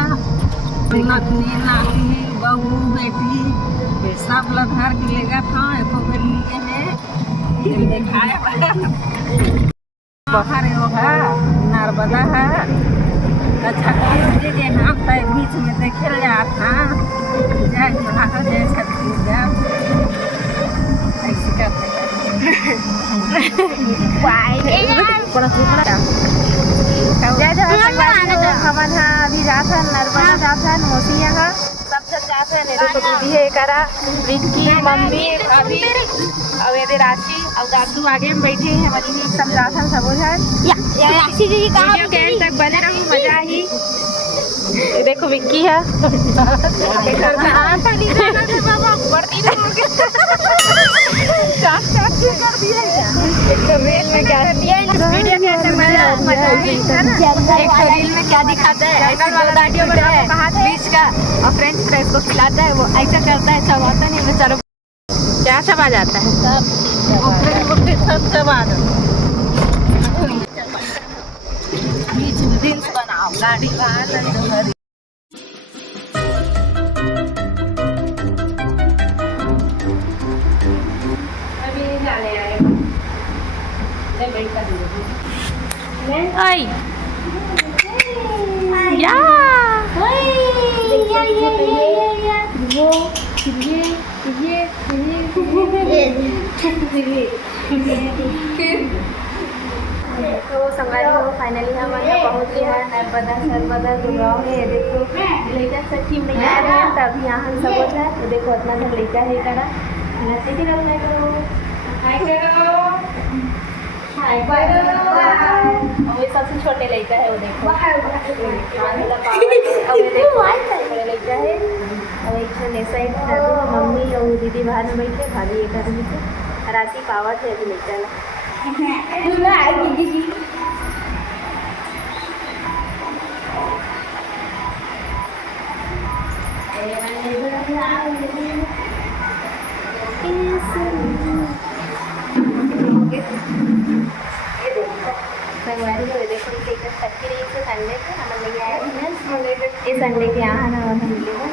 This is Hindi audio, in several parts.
नतनी नाती बहू बेटी सब लोग घर के लेगा था एको बेर लिए है दिखाए बाहर होगा नर्मदा है अच्छा के हम तय बीच में देखे था जय जोहार जय छठी जय ऐसे करते हमन हा अभी जाथन नर्मदा जाथन मोसी यहाँ सब जन जाथन एदे तो दीदी है करा रिंकी मम्मी अभी और ये राशि और दादू आगे में बैठे हैं मनी सब जाथन सब उधर या राशि दीदी कहां के तक बने रहूं मजा ही ये देखो विक्की है बाबा बढ़ती चाट चाट कर दिया एक तो रेल में क्या वीडियो के अंदर मजा एक तो रील में क्या दिखाता है ऐसा वाला दाढ़ी बड़ा है बीच का और फ्रेंच फ्राइज को खिलाता है वो ऐसा करता है सब होता नहीं बेचारा क्या सब आ जाता है सब आ जाता बीच में रील्स बनाओ गाड़ी बाहर Ay. Ya. तो संगवारी हो फाइनली हम पहुंच गए हैं नर्मदा सरमदा गुड़गांव में। ये देखो लड़का सब टीम नहीं आ रहे हैं तभी यहाँ हम सब होता है। तो देखो इतना सब लड़का है करा नचे के रहो हाय करो हाय करो और ये सबसे छोटे लड़का है वो देखो और ये देखो बड़े लड़का है और एक साइड दादू मम्मी और दीदी बाहर में बैठे भाभी ये कर रही थी राशि पावत है अभी लड़का संडे के यहाँ ना मिलेगा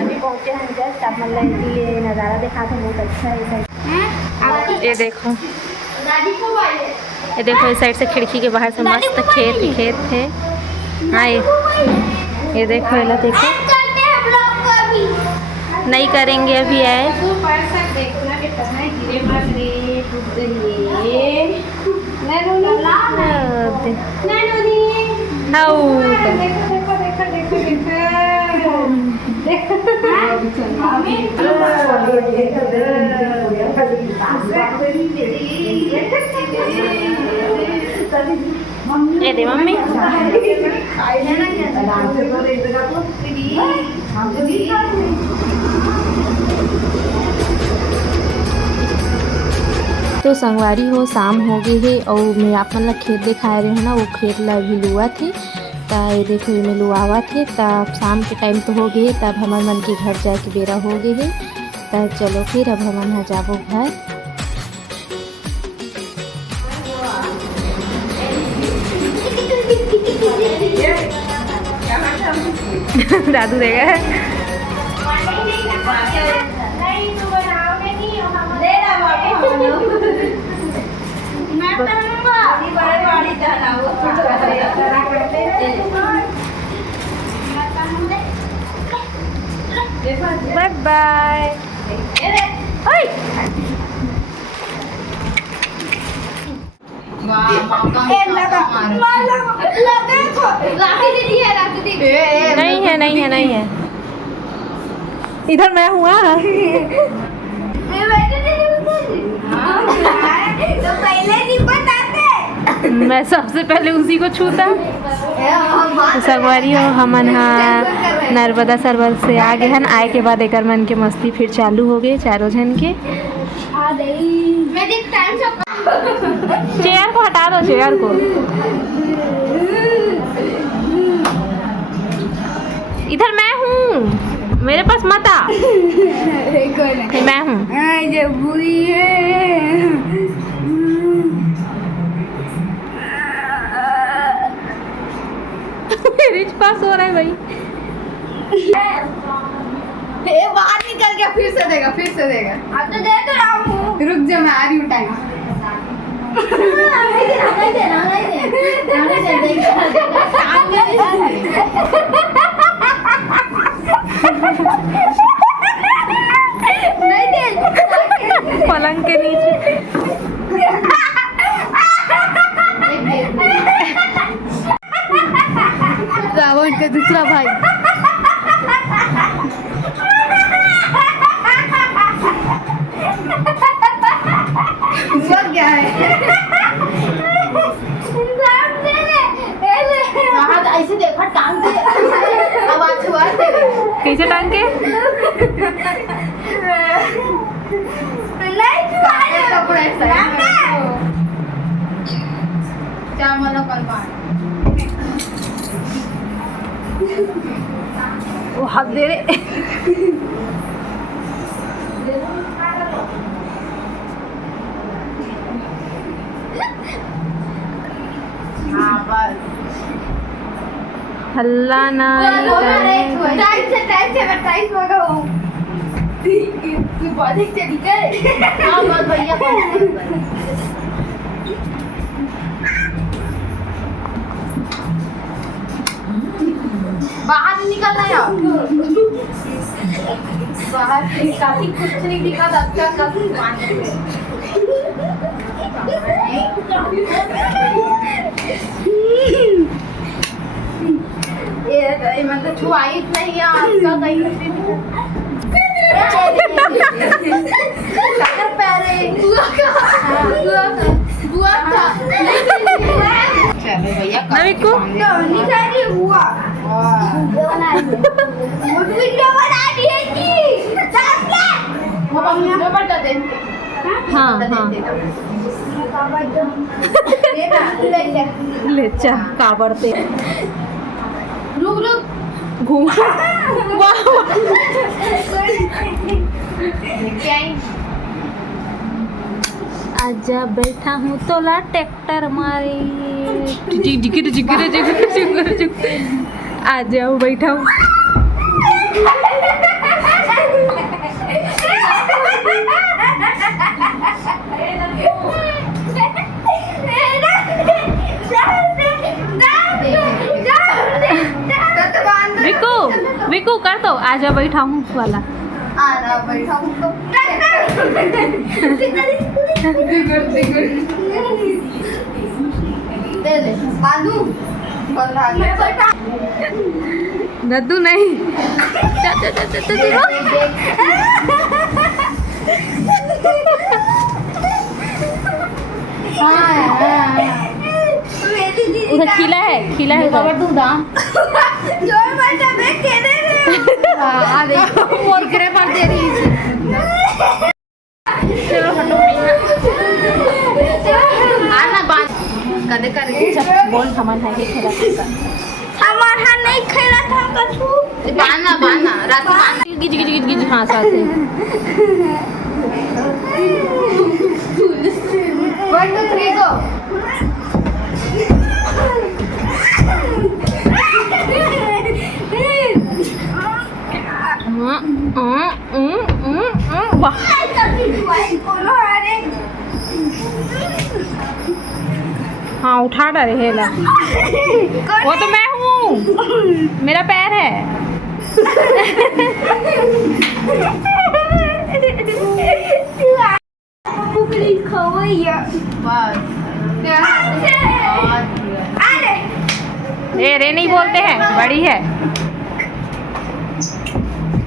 अभी पहुँचे हैं जस्ट आप मतलब ये नज़ारा देखा था बहुत अच्छा है ये देखो इस साइड से खिड़की के बाहर से मस्त खेत थे हाँ ये देखो ये देखो नहीं करेंगे अभी आए ये दे मम्मी तो संगवारी हो शाम हो गई है और मैं आप मतलब खेत दिखाए रहे हैं ना वो खेत ला भी लुआ थे ये देखो ये लुआवा थे तब शाम के टाइम तो हो गए तब हमारे मन के घर जाए के बेरा हो गए है तब चलो फिर अब हम यहाँ जाबो घर दादू देगा बाय बाय नहीं है इधर मैं हुआ तो पहले नहीं बताते मैं सबसे पहले उसी को छूता संगवारी हो हमन नर्मदा सरोवर से आ गए हैं आए के बाद एक मन के मस्ती फिर चालू हो गए चारों जन के चेयर को हटा दो चेयर को इधर मैं हूँ मेरे पास मत आ मैं हूँ रिच पास हो रहा है भाई बाहर निकल गया, फिर से देगा, फिर से देगा। अब तो दे तो रहा हूँ। रुक जा, मैं आ रही हूँ टाइम। पलंग के नीचे रावण का दूसरा भाई। क्या है? ऐसे देखा टांग दे, आवाज हुआ कैसे टांग के कपड़ा क्या मला कल वो हाथ दे रहे हल्ला ना बाहर निकल रहा है। बाहर काफी कुछ नहीं दिखा, अच्छा काफी ये मतलब छुआई नहीं है आपका कहीं शक्कर पैरे बुआ था। चलो भैया नविको निकाली हुआ वीडियो बना दिए जी बता दे। हाँ हाँ ले चा काबर पे रुक रुक घूम वाह क्या आजा बैठा हूँ तोला ट्रैक्टर मारी जिगर जिगर जिगर जिगर जिगर आजा बैठा हूँ विकू विकू कर दो आजा बैठा हूँ वाला आना बैठा हूँ तो दे दे बांधू नद्दू नहीं उधर खिला है उधर तू दाम मोरकरे पर दे रही चलो हटो आना बांध कदे कर बोल हमार है के खेला हमारा नहीं खेला था कछु बांधना बांधना रात बांध गिज गिज गिज गिज हाँ साथ है 1 2 3 गो वाह हाँ उठा डाले हेला वो तो मैं हूँ मेरा पैर है कुकड़ी खवैया बस अरे रे नहीं बोलते हैं बड़ी है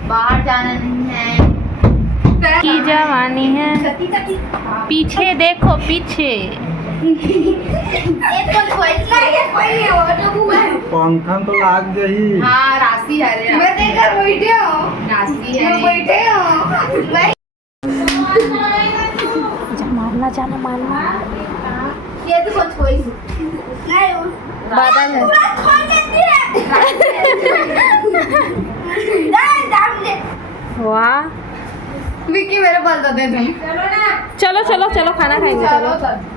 बाहर जाना नहीं है की जवानी है पीछे देखो पीछे पंखा तो लाग गई। हाँ राशि है रे मैं देखकर बैठे हूँ राशि है मैं बैठे हूँ मारना जाना मारना ये तो कुछ कोई नहीं बादल है पूरा खोल देती है दाम दे वाह विक्की मेरे पास दे दे चलो चलो चलो खाना खाएंगे चलो चलो